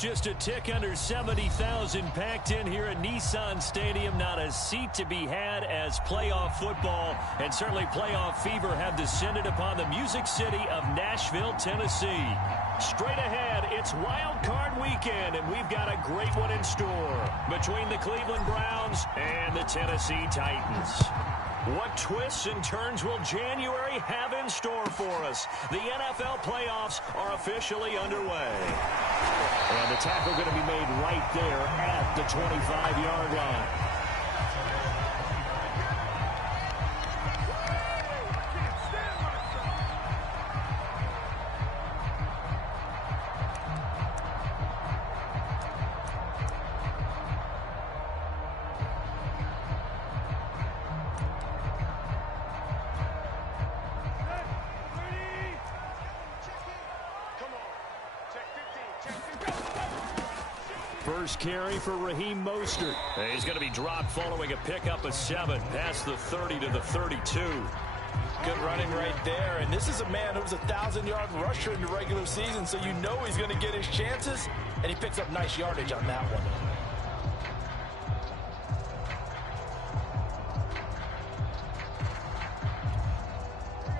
Just a tick under 70,000 packed in here at Nissan Stadium. Not a seat to be had as playoff football and certainly playoff fever have descended upon the Music City of Nashville, Tennessee. Straight ahead, it's Wild Card Weekend, and we've got a great one in store between the Cleveland Browns and the Tennessee Titans. What twists and turns will January have in store for us? The NFL playoffs are officially underway. And the tackle going to be made right there at the 25-yard line. First carry for Raheem Mostert. He's going to be dropped following a pickup of 7 past the 30 to the 32. Good running right there. And this is a man who was a 1,000-yard rusher in the regular season, so you know he's going to get his chances, and he picks up nice yardage on that one.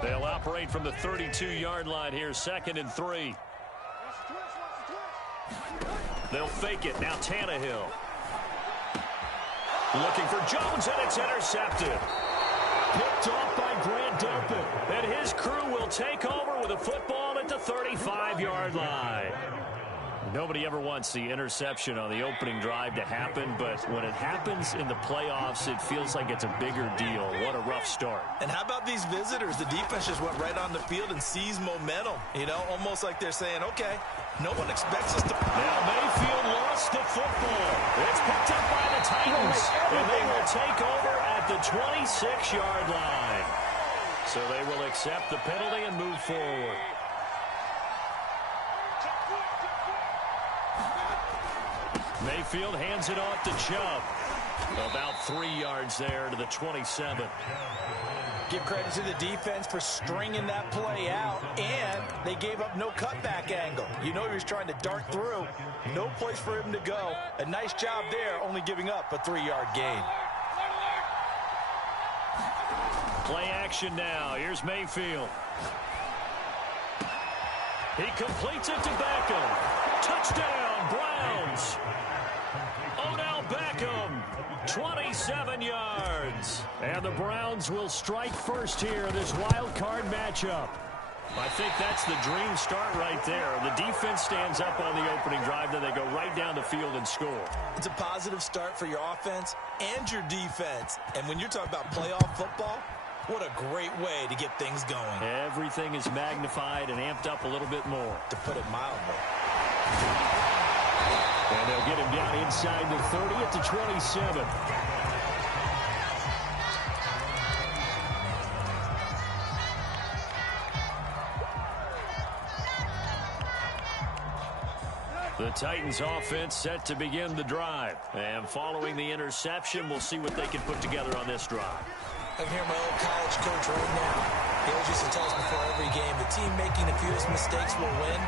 They'll operate from the 32-yard line here, 2nd and 3. They'll fake it. Now Tannehill. Looking for Jones, and it's intercepted. Picked off by Grant Delpit. And his crew will take over with a football at the 35-yard line. Nobody ever wants the interception on the opening drive to happen, but when it happens in the playoffs, it feels like it's a bigger deal. What a rough start. And how about these visitors? The defense just went right on the field and seized momentum. You know, almost like they're saying, okay, no one expects us to... Now Mayfield lost the football. It's picked up by the Titans, and they will take over at the 26-yard line. So they will accept the penalty and move forward. Mayfield hands it off to Chubb. About 3 yards there to the 27. Give credit to the defense for stringing that play out, and they gave up no cutback angle. You know he was trying to dart through. No place for him to go. A nice job there, only giving up a 3-yard gain. Play action now. Here's Mayfield. He completes it to Beckham. Touchdown, Browns. Odell Beckham, 27 yards. And the Browns will strike first here in this wild card matchup. I think that's the dream start right there. The defense stands up on the opening drive, then they go right down the field and score. It's a positive start for your offense and your defense. And when you're talking about playoff football, what a great way to get things going. Everything is magnified and amped up a little bit more. To put it mildly. And they'll get him down inside the 30 at the 27. The Titans offense set to begin the drive. And following the interception, we'll see what they can put together on this drive. I can hear my old college coach right now. He always used to tell us before every game, the team making the fewest mistakes will win.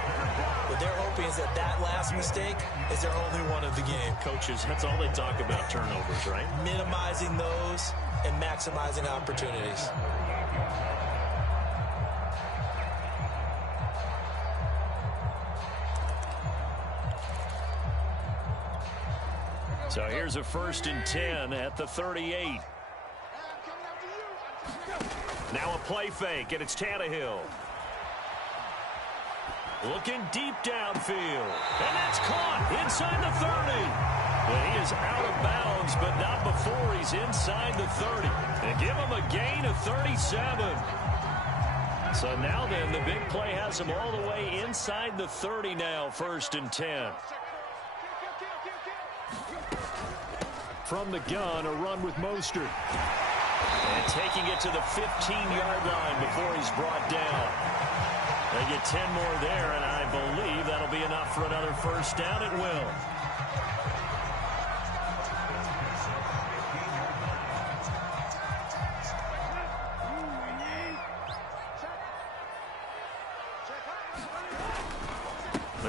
What they're hoping is that that last mistake is their only one of the game. Coaches, that's all they talk about, turnovers, right? Minimizing those and maximizing opportunities. So here's a 1st and 10 at the 38. Now a play fake, and it's Tannehill. Looking deep downfield. And that's caught inside the 30. Well, he is out of bounds, but not before he's inside the 30. And give him a gain of 37. So now then, the big play has him all the way inside the 30 now, 1st and 10. From the gun, a run with Mostert. And taking it to the 15-yard line before he's brought down. They get 10 more there, and I believe that'll be enough for another 1st down. It will.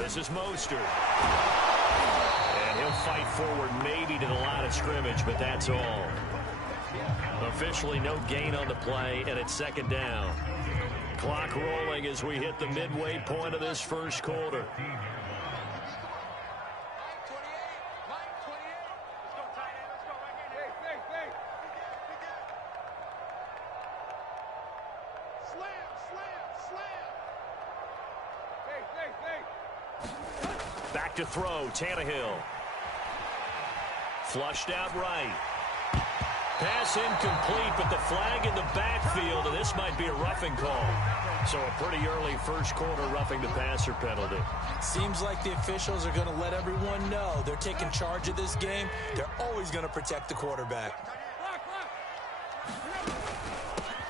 This is Mostert. He'll fight forward maybe to the line of scrimmage, but that's all. Officially no gain on the play, and it's second down. Clock rolling as we hit the midway point of this first quarter. Back to throw, Tannehill. Flushed out right. Pass incomplete, but the flag in the backfield, and this might be a roughing call. So a pretty early first quarter roughing the passer penalty. Seems like the officials are going to let everyone know they're taking charge of this game. They're always going to protect the quarterback.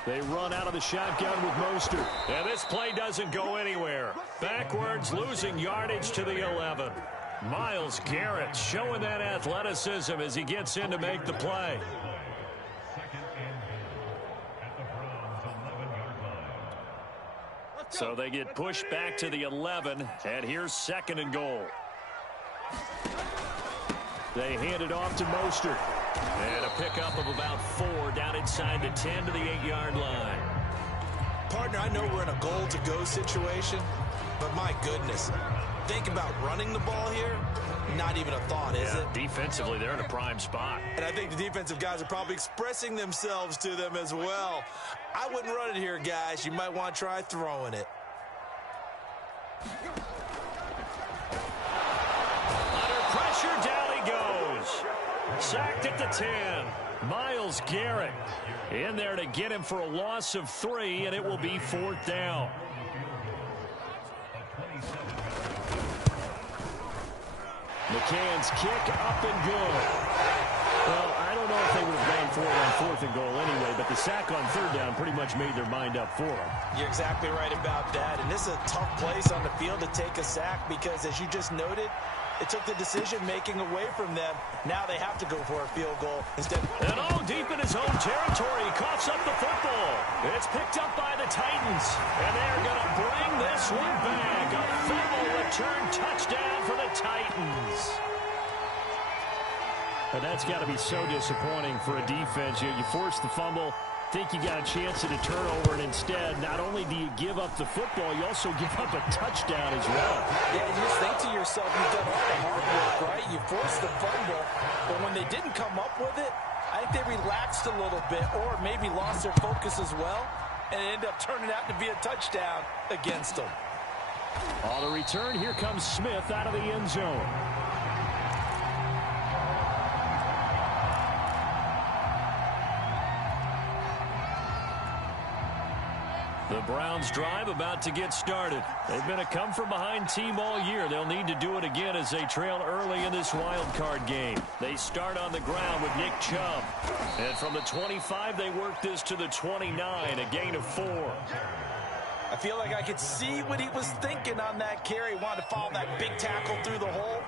They run out of the shotgun with Mostert. And this play doesn't go anywhere. Backwards, losing yardage to the 11. Myles Garrett showing that athleticism as he gets in to make the play. So they get pushed back to the 11, and here's second and goal. They hand it off to Mostert. And a pickup of about 4 down inside the 10 to the 8-yard line. Partner, I know we're in a goal-to-go situation, but my goodness, think about running the ball here. Not even a thought, is it? Defensively, they're in a prime spot. And I think the defensive guys are probably expressing themselves to them as well. I wouldn't run it here, guys. You might want to try throwing it. Under pressure, down he goes. Sacked at the 10. Myles Garrett in there to get him for a loss of 3, and it will be 4th down. McCann's kick up and good. Well, I don't know if they would have gone for it on 4th and goal anyway, but the sack on 3rd down pretty much made their mind up for them. You're exactly right about that. And this is a tough place on the field to take a sack because, as you just noted, it took the decision-making away from them. Now they have to go for a field goal instead. And all deep in his own territory, he coughs up the football. It's picked up by the Titans, and they're going to bring this one back. A fumble return touchdown for the Titans. And that's got to be so disappointing for a defense. You force the fumble, think you got a chance at a turnover, and instead, not only do you give up the football, you also give up a touchdown as well. Yeah, you just think to yourself, you've done all the hard work, right? You forced the fumble, but when they didn't come up with it, I think they relaxed a little bit or maybe lost their focus as well, and it ended up turning out to be a touchdown against them. On the return, here comes Smith out of the end zone. The Browns drive about to get started. They've been a come-from-behind team all year. They'll need to do it again as they trail early in this wild card game. They start on the ground with Nick Chubb. And from the 25, they work this to the 29, a gain of 4. I feel like I could see what he was thinking on that carry. Wanted to follow that big tackle through the hole.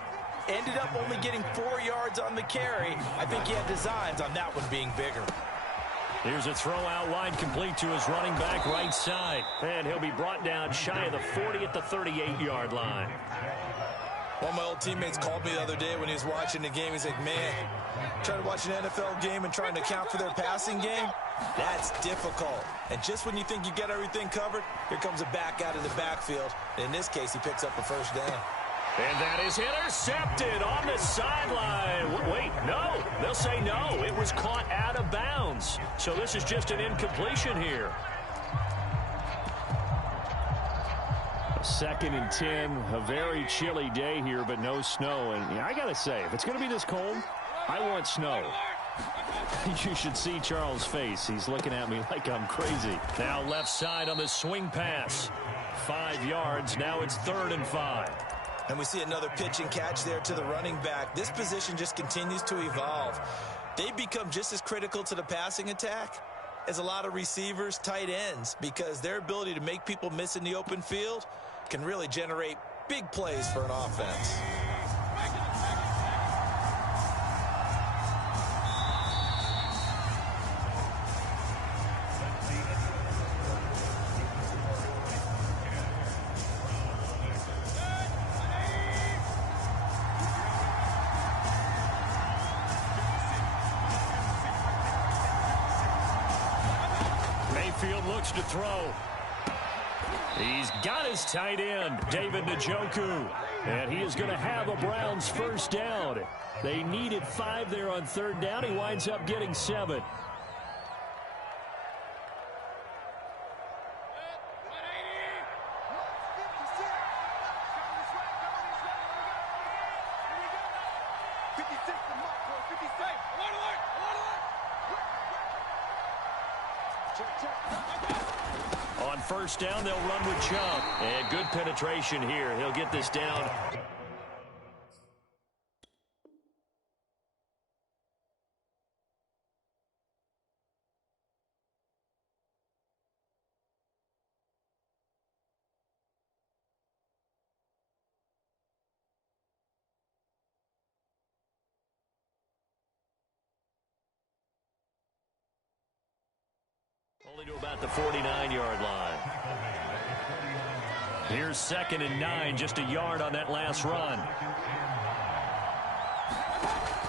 Ended up only getting 4 yards on the carry. I think he had designs on that one being bigger. Here's a throw out wide, complete to his running back right side. And he'll be brought down shy of the 40 at the 38-yard line. One of my old teammates called me the other day when he was watching the game. He's like, man, trying to watch an NFL game and trying to account for their passing game, that's difficult. And just when you think you get everything covered, here comes a back out of the backfield. In this case, he picks up a first down. And that is intercepted on the sideline. Wait, no. They'll say no. It was caught out of bounds. So this is just an incompletion here. 2nd and 10. A very chilly day here, but no snow. And I got to say, if it's going to be this cold, I want snow. You should see Charles' face. He's looking at me like I'm crazy. Now left side on the swing pass. 5 yards. Now it's 3rd and 5. And we see another pitch and catch there to the running back. This position just continues to evolve. They become just as critical to the passing attack as a lot of receivers, tight ends, because their ability to make people miss in the open field can really generate big plays for an offense. looks to throw. He's got his tight end, David Njoku. And he is going to have a Browns first down. They needed 5 there on third down. He winds up getting 7. On first down, they'll run with Chubb. And good penetration here. He'll get this down. Only to about the 49-yard line. Here's 2nd and 9, just a yard on that last run.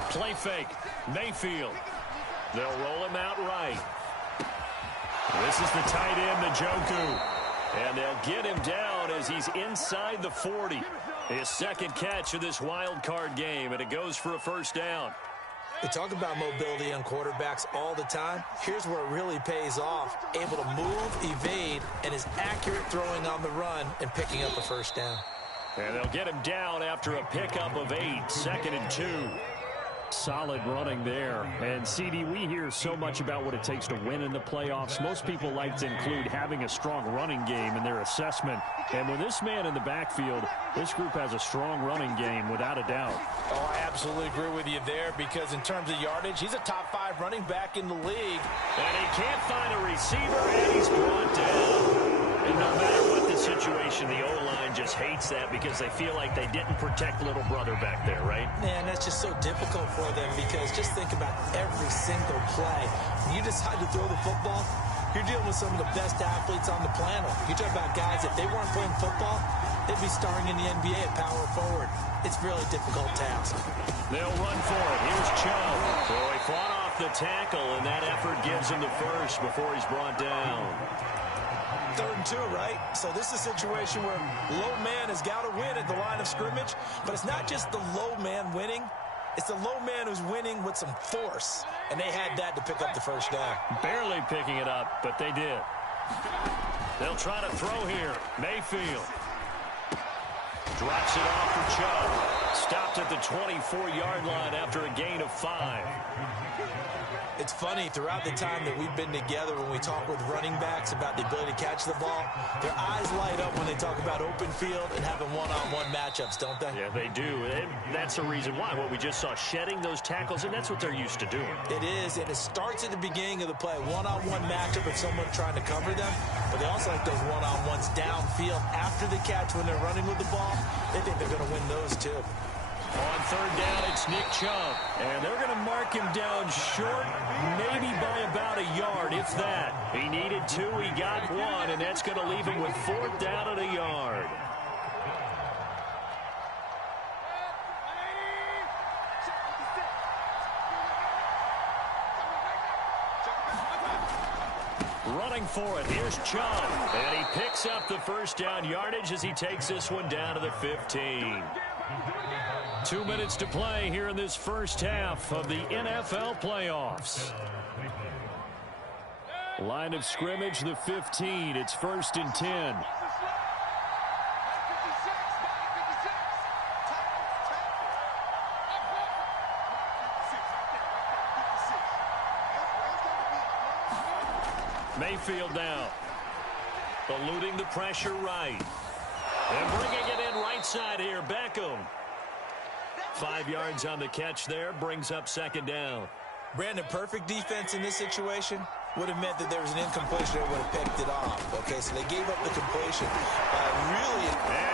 Play fake, Mayfield. They'll roll him out right. This is the tight end, Njoku. And they'll get him down as he's inside the 40. His second catch of this wild card game, and it goes for a first down. We talk about mobility on quarterbacks all the time. Here's where it really pays off. Able to move, evade, and is accurate throwing on the run and picking up a first down. And they'll get him down after a pickup of 8, 2nd and 2. Solid running there. And, CD, we hear so much about what it takes to win in the playoffs. Most people like to include having a strong running game in their assessment. And with this man in the backfield, this group has a strong running game without a doubt. Oh, I absolutely agree with you there because in terms of yardage, he's a top 5 running back in the league. And he can't find a receiver, and he's brought down. And no matter what the situation, the O-line just hates that because they feel like they didn't protect little brother back there, right? Man, that's just so difficult for them because just think about every single play. When you decide to throw the football, you're dealing with some of the best athletes on the planet. You talk about guys, if they weren't playing football, they'd be starring in the NBA at power forward. It's a really difficult task. They'll run for it. Here's Chubb. So he fought off the tackle, and that effort gives him the first before he's brought down. 3rd and 2, right? So this is a situation where low man has got to win at the line of scrimmage, but it's not just the low man winning. It's the low man who's winning with some force, and they had that to pick up the first down. Barely picking it up, but they did. They'll try to throw here. Mayfield drops it off for Chubb. Stopped at the 24-yard line after a gain of 5. It's funny, throughout the time that we've been together, when we talk with running backs about the ability to catch the ball, their eyes light up when they talk about open field and having one-on-one matchups, don't they? Yeah, they do. And that's the reason why. What we just saw, shedding those tackles, and that's what they're used to doing. It is, and it starts at the beginning of the play. One-on-one matchup with someone trying to cover them, but they also like those one-on-ones downfield after the catch when they're running with the ball. They think they're going to win those, too. On third down, it's Nick Chubb. And they're going to mark him down short, maybe by about a yard, if that. He needed 2, he got 1, and that's going to leave him with 4th down at a yard. Running for it, here's Chubb. And he picks up the first down yardage as he takes this one down to the 15. 2 minutes to play here in this first half of the NFL playoffs. Line of scrimmage, the 15. It's 1st and 10. Mayfield now. Eluding the pressure right. And bringing it in right side here, Beckham. 5 yards on the catch there, brings up 2nd down. Brandon, perfect defense in this situation would have meant that there was an incompletion. They would have picked it off. Okay, so they gave up the completion. And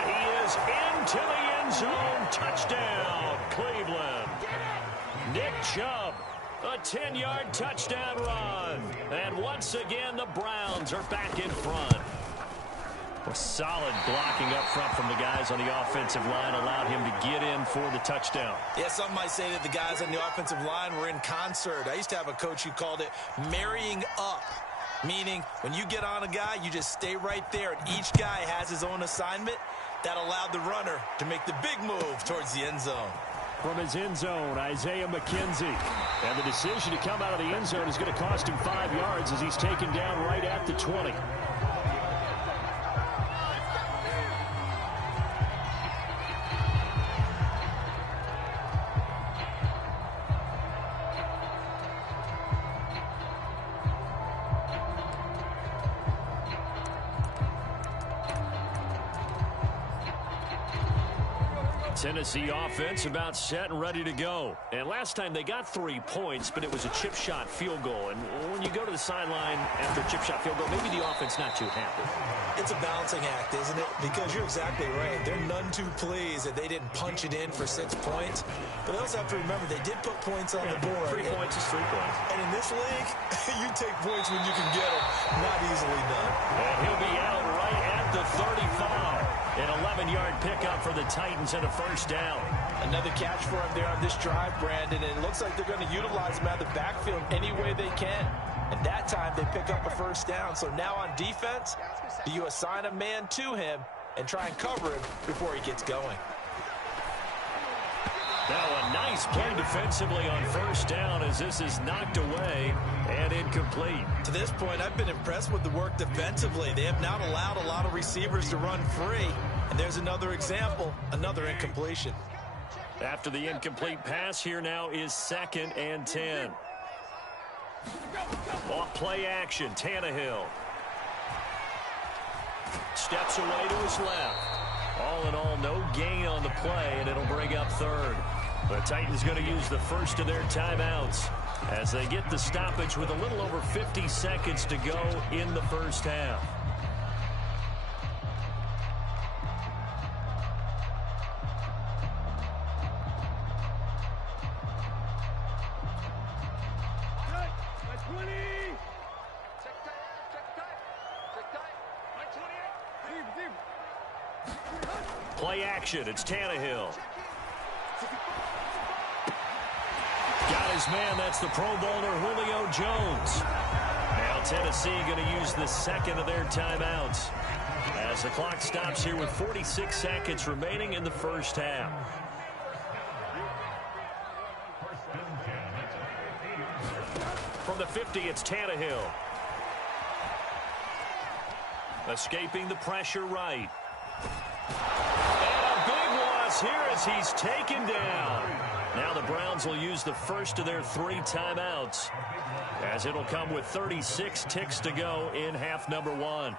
he is into the end zone. Touchdown, Cleveland. Nick Chubb, a 10-yard touchdown run. And once again, the Browns are back in front. A solid blocking up front from the guys on the offensive line allowed him to get in for the touchdown. Yeah, some might say that the guys on the offensive line were in concert. I used to have a coach who called it marrying up. Meaning, when you get on a guy, you just stay right there, and each guy has his own assignment. That allowed the runner to make the big move towards the end zone. From his end zone, Isaiah McKenzie. And the decision to come out of the end zone is going to cost him 5 yards as he's taken down right at the 20. Tennessee offense about set and ready to go. And last time they got 3 points, but it was a chip shot field goal. And when you go to the sideline after a chip shot field goal, maybe the offense not too happy. It's a balancing act, isn't it? Because you're exactly right. They're none too pleased that they didn't punch it in for 6 points. But they also have to remember they did put points on the board. 3 points is 3 points. And in this league, you take points when you can get them. Not easily done. And he'll be out right at the 35. An 11-yard pickup for the Titans and a first down. Another catch for him there on this drive, Brandon. And it looks like they're going to utilize him out of the backfield any way they can. And that time they pick up a first down. So now on defense, do you assign a man to him and try and cover him before he gets going? Now a nice play defensively on first down as this is knocked away and incomplete. To this point, I've been impressed with the work defensively. They have not allowed a lot of receivers to run free. And there's another example, another incompletion. After the incomplete pass, here now is 2nd and 10. Off play action, Tannehill. Steps away to his left. All in all, no gain on the play, and it'll bring up 3rd. The Titans going to use the first of their timeouts as they get the stoppage with a little over 50 seconds to go in the first half. Play action, it's Tannehill. Got his man, that's the Pro Bowler Julio Jones. Now Tennessee going to use the second of their timeouts as the clock stops here with 46 seconds remaining in the first half. From the 50, it's Tannehill. Escaping the pressure right. And a big loss here as he's taken down. Now the Browns will use the first of their 3 timeouts as it'll come with 36 ticks to go in half number 1.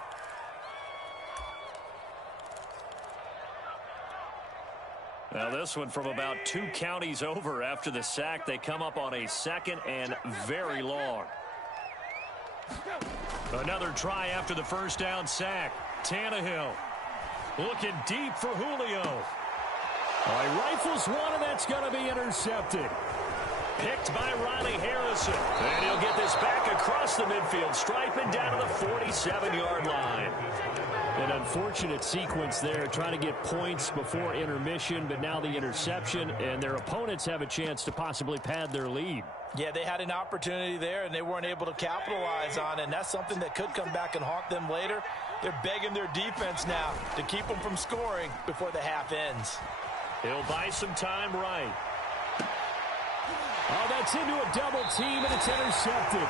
Now this one from about 2 counties over after the sack. They come up on a 2nd and very long. Another try after the first down sack. Tannehill looking deep for Julio. He rifles one, and that's going to be intercepted. Picked by Riley Harrison. And he'll get this back across the midfield stripe and down to the 47-yard line. An unfortunate sequence there, trying to get points before intermission, but now the interception, and their opponents have a chance to possibly pad their lead. Yeah, they had an opportunity there, and they weren't able to capitalize on it, and that's something that could come back and haunt them later. They're begging their defense now to keep them from scoring before the half ends. He'll buy some time right. Oh, that's into a double team, and it's intercepted.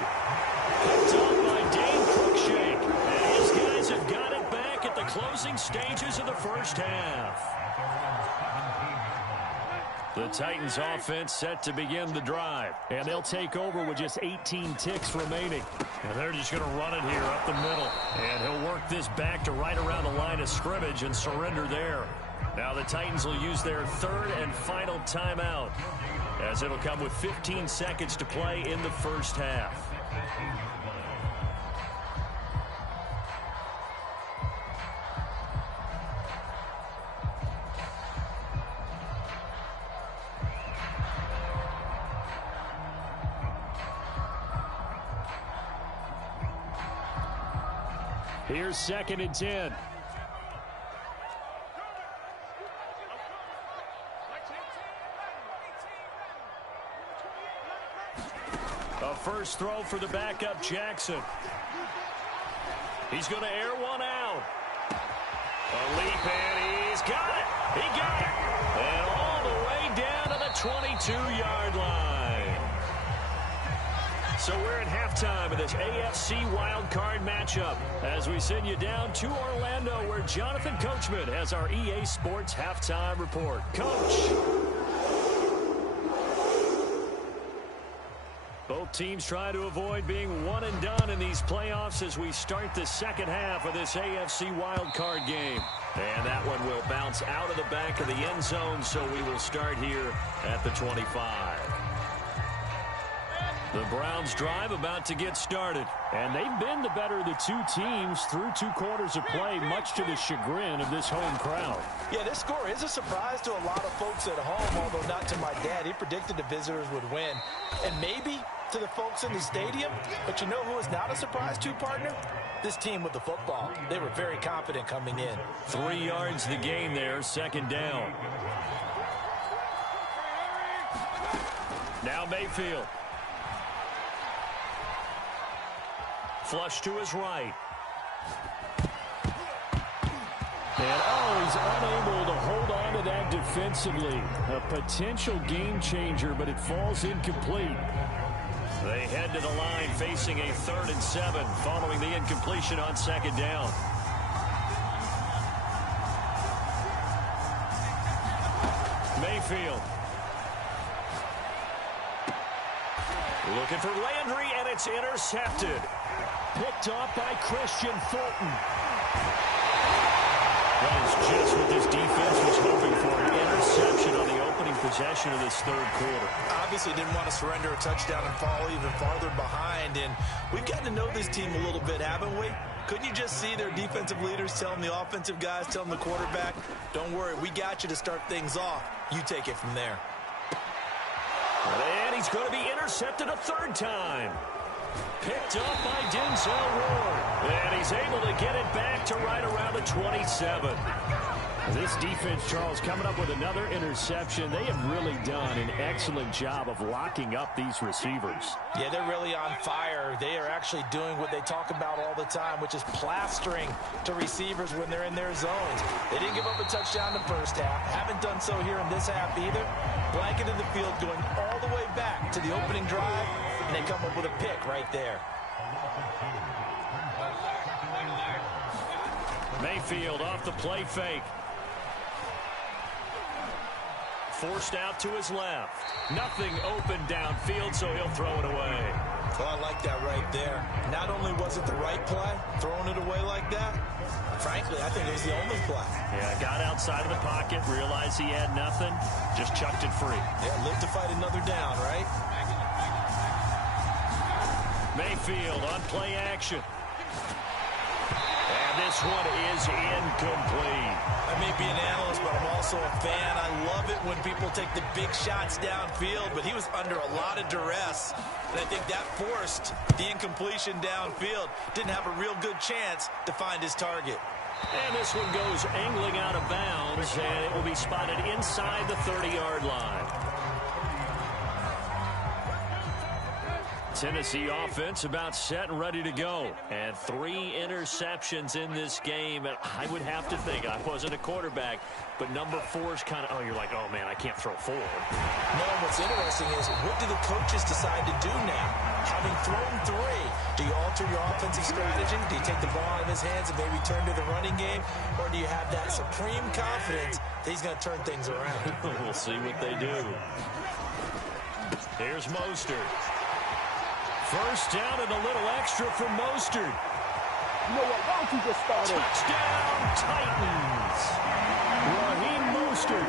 Picked up by Dane Cruikshank. And his guys have got it back at the closing stages of the first half. The Titans offense set to begin the drive. And they'll take over with just 18 ticks remaining. And they're just going to run it here up the middle. And he'll work this back to right around the line of scrimmage and surrender there. Now the Titans will use their 3rd and final timeout, as it'll come with 15 seconds to play in the first half. Here's 2nd and 10. A first throw for the backup Jackson. He's going to air one out. A leap, and he's got it. He got it. And all the way down to the 22-yard line. So we're at halftime of this AFC wildcard matchup as we send you down to Orlando where Jonathan Coachman has our EA Sports halftime report. Coach. Both teams try to avoid being one and done in these playoffs as we start the second half of this AFC wildcard game. And that one will bounce out of the back of the end zone, so we will start here at the 25. The Browns drive about to get started. And they've been the better of the two teams through 2 quarters of play, much to the chagrin of this home crowd. Yeah, this score is a surprise to a lot of folks at home, although not to my dad. He predicted the visitors would win. And maybe to the folks in the stadium, but you know who is not a surprise to, partner? This team with the football. They were very confident coming in. 3 yards the gain there, second down. Now Mayfield. Flush to his right. And he's unable to hold on to that defensively. A potential game changer, but it falls incomplete. They head to the line facing a 3rd and 7 following the incompletion on second down. Mayfield. Looking for Landry, and it's intercepted. Picked off by Christian Fulton. That is just what this defense was hoping for, an interception on the opening possession of this 3rd quarter. Obviously didn't want to surrender a touchdown and fall even farther behind, and we've gotten to know this team a little bit, haven't we? Couldn't you just see their defensive leaders telling the offensive guys, telling the quarterback, don't worry, we got you to start things off. You take it from there. And he's going to be intercepted a 3rd time. Picked up by Denzel Ward. And he's able to get it back to right around the 27. This defense, Charles, coming up with another interception. They have really done an excellent job of locking up these receivers. Yeah, they're really on fire. They are actually doing what they talk about all the time, which is plastering to receivers when they're in their zones. They didn't give up a touchdown in the first half. Haven't done so here in this half either. Blanket in the field going all the way back to the opening drive, and they come up with a pick right there. Mayfield off the play fake. Forced out to his left. Nothing open downfield, so he'll throw it away. Well, I like that right there. Not only was it the right play, throwing it away like that, frankly, I think it was the only play. Yeah, got outside of the pocket, realized he had nothing, just chucked it free. Yeah, live to fight another down, right? Mayfield on play action. And this one is incomplete. I may be an analyst, but I'm also a fan. I love it when people take the big shots downfield, but he was under a lot of duress. And I think that forced the incompletion downfield. Didn't have a real good chance to find his target. And this one goes angling out of bounds, and it will be spotted inside the 30-yard line. Tennessee offense about set and ready to go. And 3 interceptions in this game. And I would have to think, I wasn't a quarterback, but number 4 is kind of, you're like, oh, man, I can't throw 4. No, what's interesting is, what do the coaches decide to do now? Having thrown 3, do you alter your offensive strategy? Do you take the ball out of his hands and maybe turn to the running game? Or do you have that supreme confidence that he's going to turn things around? We'll see what they do. Here's Mostert. First down and a little extra for Mostert. You know what? Why don't you just start it? Touchdown, Titans. Raheem Mostert,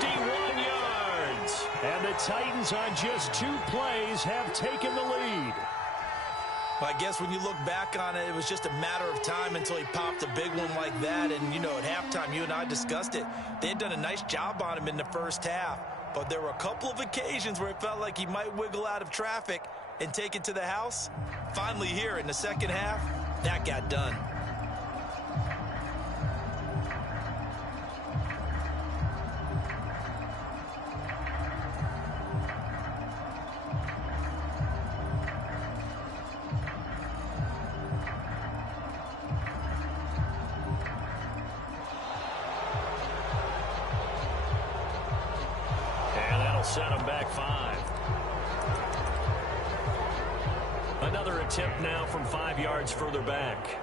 51 yards. And the Titans on just 2 plays have taken the lead. Well, I guess when you look back on it, it was just a matter of time until he popped a big one like that. And, you know, at halftime, you and I discussed it. They had done a nice job on him in the first half. But there were a couple of occasions where it felt like he might wiggle out of traffic and take it to the house. Finally here in the second half, that got done. set them back 5. Another attempt now from 5 yards further back.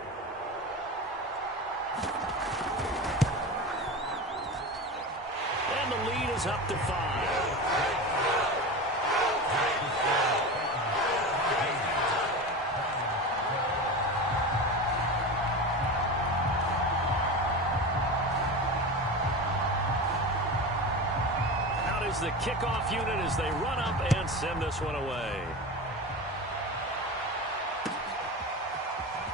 And the lead is up to 5. The kickoff unit as they run up and send this one away.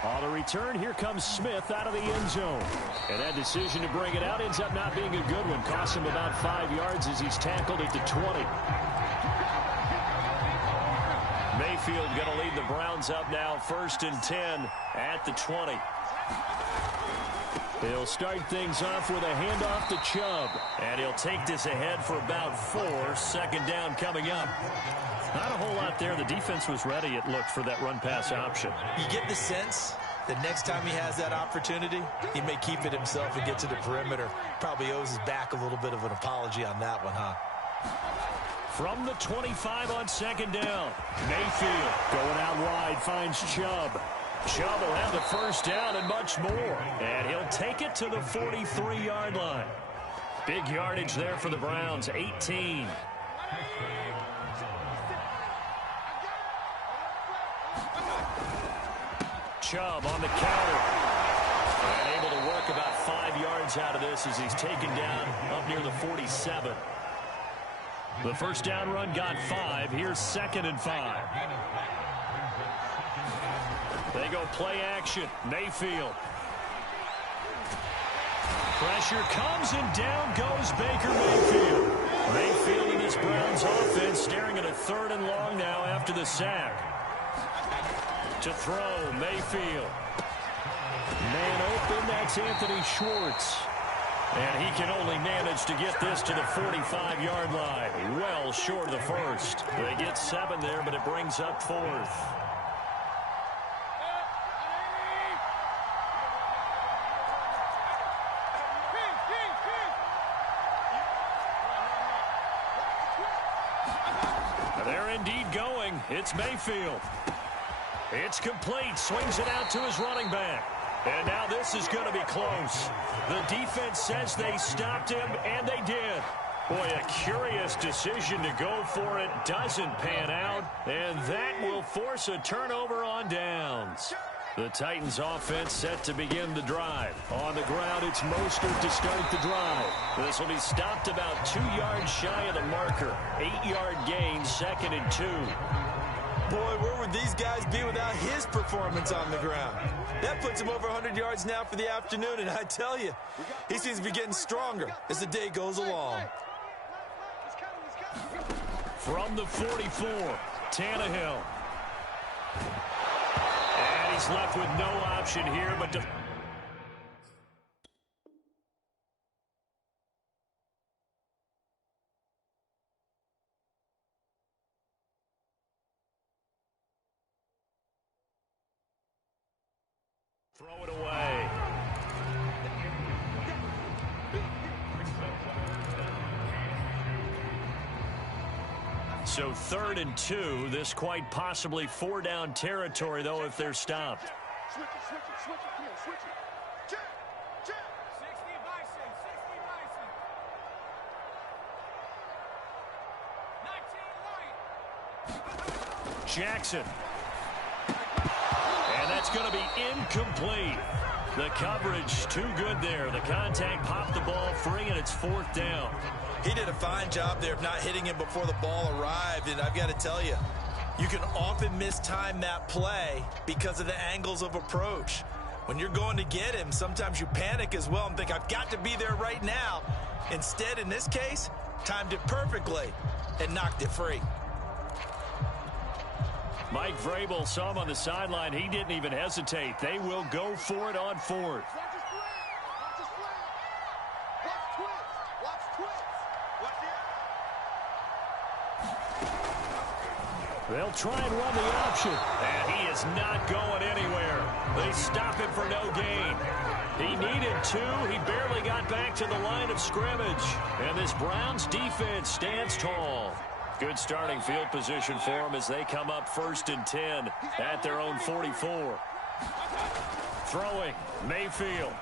On the return, here comes Smith out of the end zone. And that decision to bring it out ends up not being a good one. Costs him about 5 yards as he's tackled at the 20. Mayfield going to lead the Browns up now, 1st and 10 at the 20. He'll start things off with a handoff to Chubb. And he'll take this ahead for about 4. 2nd down coming up. Not a whole lot there. The defense was ready, it looked, for that run-pass option. You get the sense that next time he has that opportunity, he may keep it himself and get to the perimeter. Probably owes his back a little bit of an apology on that one, huh? From the 25 on 2nd down. Mayfield going out wide, finds Chubb. Chubb will have the 1st down and much more. And he'll take it to the 43-yard line. Big yardage there for the Browns, 18. Chubb on the counter. And able to work about 5 yards out of this as he's taken down up near the 47. The 1st down run got 5. Here's 2nd and 5. They go play action. Mayfield. Pressure comes and down goes Baker Mayfield. Mayfield and this Browns offense staring at a 3rd and long now after the sack. To throw, Mayfield. Man open, that's Anthony Schwartz. And he can only manage to get this to the 45-yard line. Well short of the 1st. They get 7 there, but it brings up 4th. They're indeed going. It's Mayfield. It's complete. Swings it out to his running back. And now this is going to be close. The defense says they stopped him, and they did. Boy, a curious decision to go for it. Doesn't pan out, and that will force a turnover on downs. The Titans offense set to begin the drive. On the ground, it's Mostert to start the drive. This will be stopped about 2 yards shy of the marker. 8-yard gain, 2nd and 2. Boy, where would these guys be without his performance on the ground? That puts him over 100 yards now for the afternoon, and I tell you, he seems to be getting stronger as the day goes along. From the 44, Tannehill. And he's left with no option here but to... throw it away. So 3rd and 2. This quite possibly 4-down territory, though, if they're stopped. Switch it. Come on, switch it. Jab. 60 Bison. 19 right. Jackson. And that's going to be incomplete. The coverage too good there. The contact popped the ball free, and it's 4th down. He did a fine job there of not hitting him before the ball arrived, and I've got to tell you, you can often mistime that play because of the angles of approach. When you're going to get him, sometimes you panic as well and think, I've got to be there right now. Instead, in this case, timed it perfectly and knocked it free. Mike Vrabel saw him on the sideline. He didn't even hesitate. They will go for it on 4th. They'll try and run the option. And he is not going anywhere. They stop him for no gain. He needed 2. He barely got back to the line of scrimmage. And this Browns defense stands tall. Good starting field position for them as they come up 1st and 10 at their own 44. Throwing, Mayfield.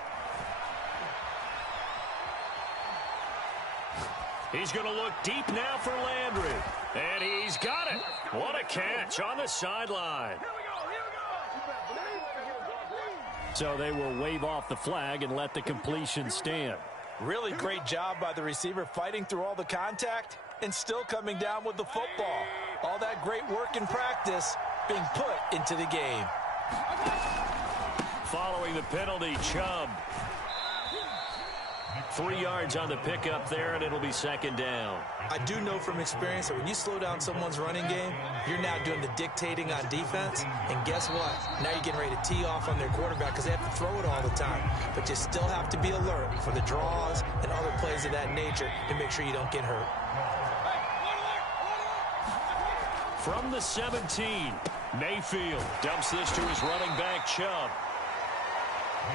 He's going to look deep now for Landry. And he's got it. What a catch on the sideline. So they will wave off the flag and let the completion stand. Really great job by the receiver fighting through all the contact and still coming down with the football. All that great work in practice being put into the game. Following the penalty, Chubb. 3 yards on the pickup there, and it'll be 2nd down. I do know from experience that when you slow down someone's running game, you're now doing the dictating on defense. And guess what? Now you're getting ready to tee off on their quarterback because they have to throw it all the time. But you still have to be alert for the draws and other plays of that nature to make sure you don't get hurt. From the 17, Mayfield dumps this to his running back, Chubb.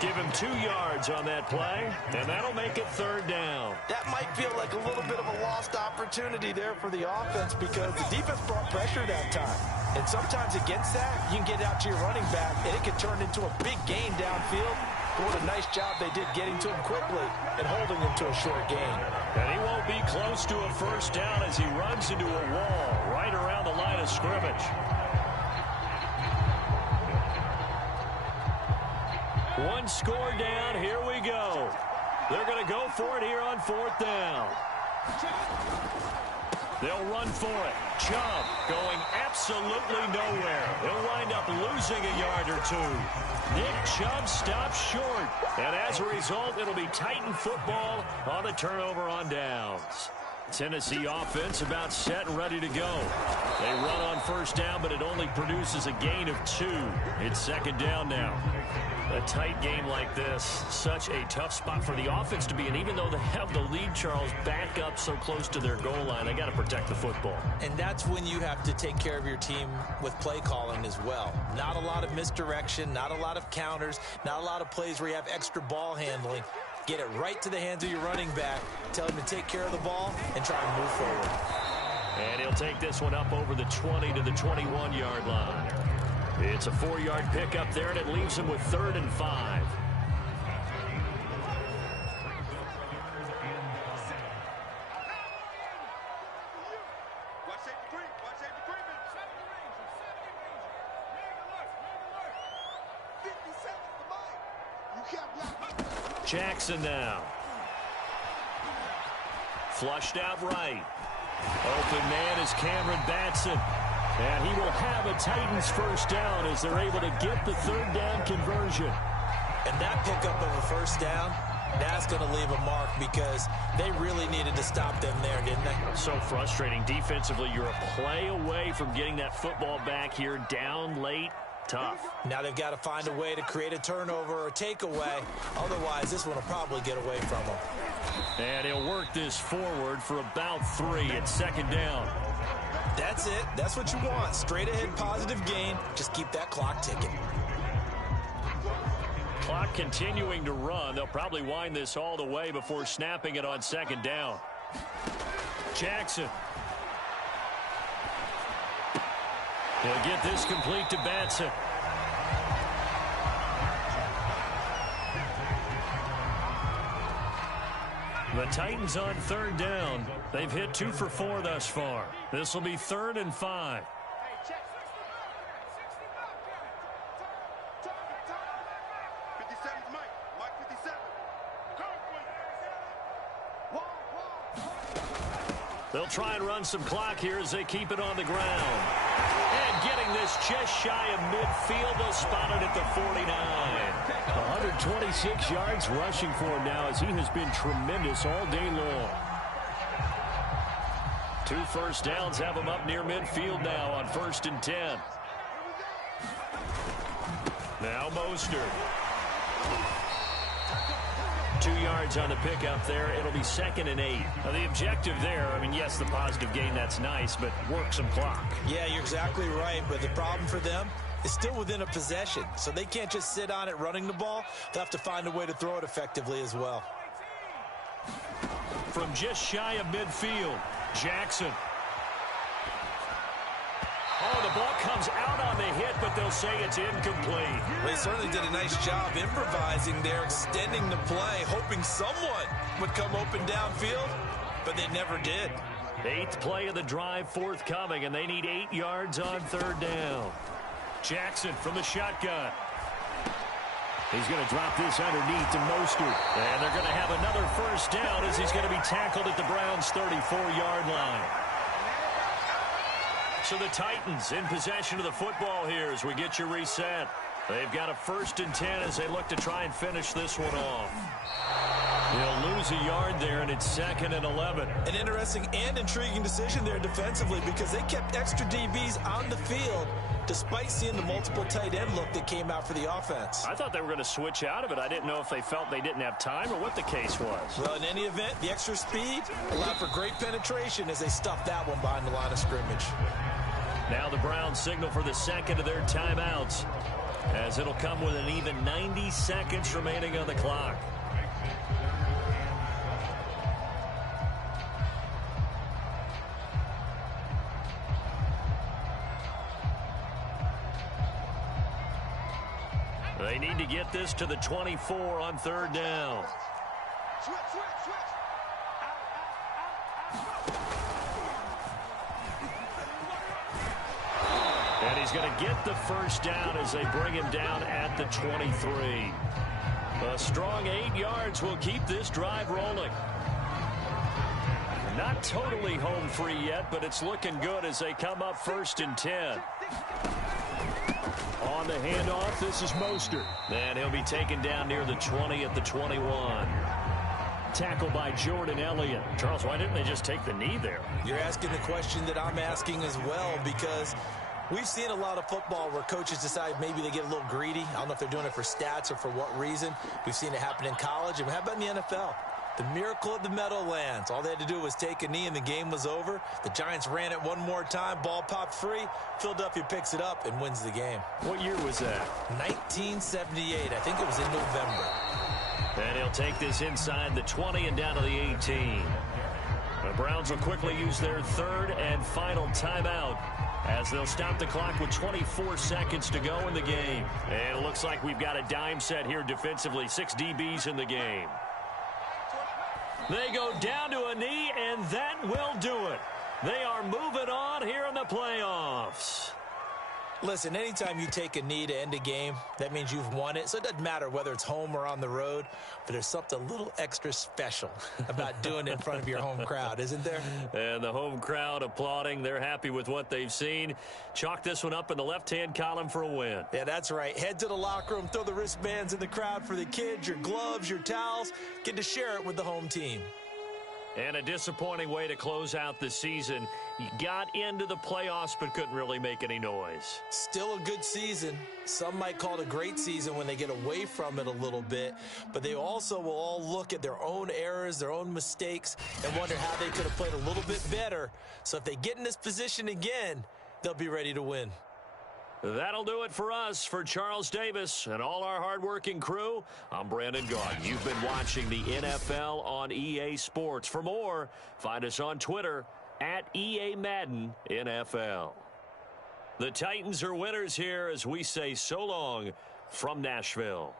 Give him 2 yards on that play, and that'll make it 3rd down. That might feel like a little bit of a lost opportunity there for the offense because the defense brought pressure that time. And sometimes against that, you can get out to your running back, and it can turn into a big gain downfield. But what a nice job they did getting to him quickly and holding him to a short gain. And he won't be close to a 1st down as he runs into a wall right around the line of scrimmage. One score down. Here we go. They're going to go for it here on 4th down. They'll run for it. Chubb going absolutely nowhere. He'll wind up losing a yard or 2. Nick Chubb stops short. And as a result, it'll be Titan football on the turnover on downs. Tennessee offense about set and ready to go. They run on 1st down, but it only produces a gain of 2. It's 2nd down now. A tight game like this, such a tough spot for the offense to be in. Even though they have the lead, Charles, back up so close to their goal line, they got to protect the football. And that's when you have to take care of your team with play calling as well. Not a lot of misdirection, not a lot of counters, not a lot of plays where you have extra ball handling. Get it right to the hands of your running back, tell him to take care of the ball, and try and move forward. And he'll take this one up over the 20 to the 21-yard line. It's a 4-yard pickup there, and it leaves him with 3rd and 5. Jackson now. Flushed out right. Open man is Cameron Batson. And he will have a Titans 1st down as they're able to get the 3rd down conversion. And that pickup of a 1st down, that's going to leave a mark because they really needed to stop them there, didn't they? So frustrating. Defensively, you're a play away from getting that football back here down late. Tough. Now they've got to find a way to create a turnover or a takeaway. Otherwise, this one will probably get away from them. And he'll work this forward for about 3. It's 2nd down. That's it. That's what you want. Straight ahead positive gain. Just keep that clock ticking. Clock continuing to run. They'll probably wind this all the way before snapping it on 2nd down. Jackson. He'll get this complete to Batson. The Titans on 3rd down. They've hit 2 for 4 thus far. This will be 3rd and 5. They'll try and run some clock here as they keep it on the ground. And getting this just shy of midfield, they'll spot it at the 49. 126 yards rushing for him now as he has been tremendous all day long. 2 first downs have him up near midfield now on 1st and 10. Now Mostert. 2 yards on the pickup there. It'll be 2nd and 8. Now, the objective there, I mean, yes, the positive gain, that's nice, but work some clock. Yeah, you're exactly right, but the problem for them is still within a possession, so they can't just sit on it running the ball. They'll have to find a way to throw it effectively as well. From just shy of midfield, Jackson. Oh, the ball comes out on the hit, but they'll say it's incomplete. They certainly did a nice job improvising there, extending the play, hoping someone would come open downfield, but they never did. 8th play of the drive forthcoming, and they need 8 yards on 3rd down. Jackson from the shotgun. He's going to drop this underneath to Mostert. And they're going to have another 1st down as he's going to be tackled at the Browns' 34-yard line. So the Titans in possession of the football here as we get you reset. They've got a 1st and 10 as they look to try and finish this one off. They'll lose a yard there, and it's 2nd and 11. An interesting and intriguing decision there defensively because they kept extra DBs on the field despite seeing the multiple tight end look that came out for the offense. I thought they were going to switch out of it. I didn't know if they felt they didn't have time or what the case was. Well, in any event, the extra speed allowed for great penetration as they stuffed that one behind the line of scrimmage. Now the Browns signal for the 2nd of their timeouts as it'll come with an even 90 seconds remaining on the clock. They need to get this to the 24 on 3rd down. Switch. And he's going to get the 1st down as they bring him down at the 23. A strong 8 yards will keep this drive rolling. Not totally home free yet, but it's looking good as they come up 1st and 10. On the handoff, this is Mostert. And he'll be taken down near the 20 at the 21. Tackled by Jordan Elliott. Charles, why didn't they just take the knee there? You're asking the question that I'm asking as well because we've seen a lot of football where coaches decide maybe they get a little greedy. I don't know if they're doing it for stats or for what reason. We've seen it happen in college. And how about in the NFL? The miracle of the Meadowlands. All they had to do was take a knee and the game was over. The Giants ran it one more time. Ball popped free. Philadelphia picks it up and wins the game. What year was that? 1978. I think it was in November. And he'll take this inside the 20 and down to the 18. The Browns will quickly use their 3rd and final timeout as they'll stop the clock with 24 seconds to go in the game. And it looks like we've got a dime set here defensively. 6 DBs in the game. They go down to a knee, and that will do it. They are moving on here in the playoffs. Listen, anytime you take a knee to end a game, that means you've won it. So it doesn't matter whether it's home or on the road, but there's something a little extra special about doing it in front of your home crowd, isn't there? And the home crowd applauding. They're happy with what they've seen. Chalk this one up in the left-hand column for a win. Yeah, that's right. Head to the locker room, throw the wristbands in the crowd for the kids, your gloves, your towels. Get to share it with the home team. And a disappointing way to close out the season. You got into the playoffs but couldn't really make any noise. Still a good season. Some might call it a great season when they get away from it a little bit. But they also will all look at their own errors, their own mistakes, and wonder how they could have played a little bit better. So if they get in this position again, they'll be ready to win. That'll do it for us. For Charles Davis and all our hardworking crew, I'm Brandon Gaudin. You've been watching the NFL on EA Sports. For more, find us on Twitter at EA Madden NFL. The Titans are winners here as we say so long from Nashville.